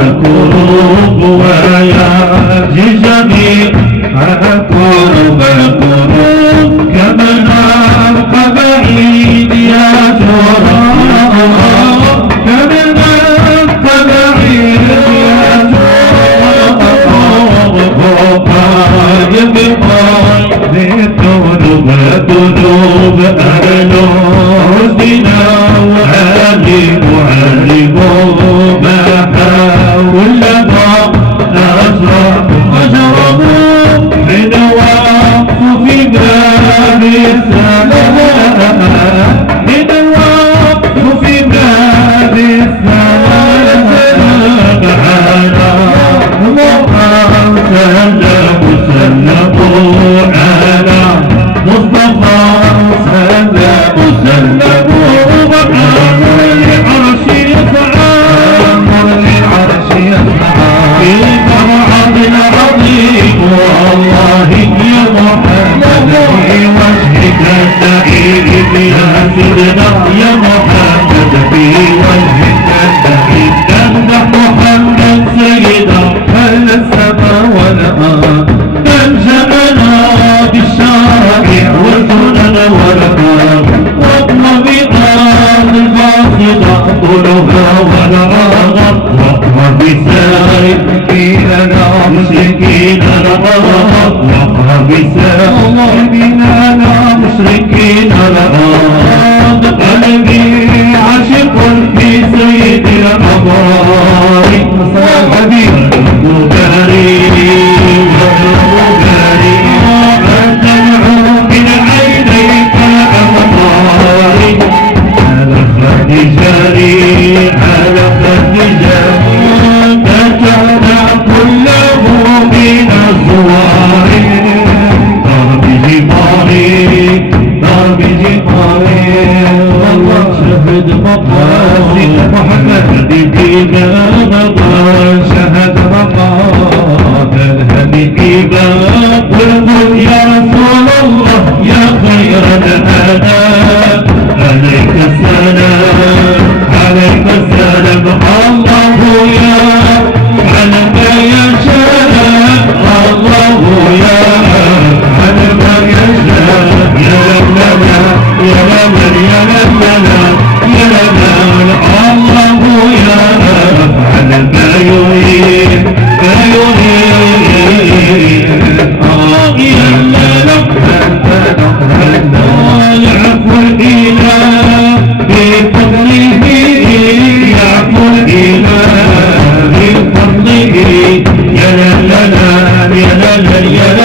الكروب ويا جميع الكروب كمن أبقى بعيد يا ترى كمن أبقى بعيد يا ترى ذنوب أهل حسننا وعلم ما حاول لنا نزرع وجربوا من وقف في باب السلام من وقف في باب السلام معنا وقام سلموا على مصطفى سلموا وقام للعرش يسعى في مرعد العظيم والله يا محمد في وجهك الدعيم يا سيدنا يا محمد في وجهك الدعيم تمدح محمد سيدا هل السماء والأرض من جاءنا بالشرائع والسنن والأخبار واطلب بأرض الباطلة طولها والعرض واقرب بسائرين لا مشركين الأرض واقرب بسائرين لا مشركين الأرض قلبي عاشق في سيد الأبرار حبيب المباري أنت العود من عينيك الأبرار على خد جاري على خد جاري تجعل كله من الزوار ضرب جماري والله شهد مقاصد محمد بما مضى شهد مقاصد الهدي بما قل يا رسول الله يا خير الأنام عليك السلام عليك السلام الله يا على ما يشاء الله يا على ما يشاء يا لنا يا لنا يا لنا يا لنا الله يا على ما يريد ما يريد يا لنا يعفو الإله بفضله يعفو الإله بفضله يا لا لا لا يا لا لا يا لا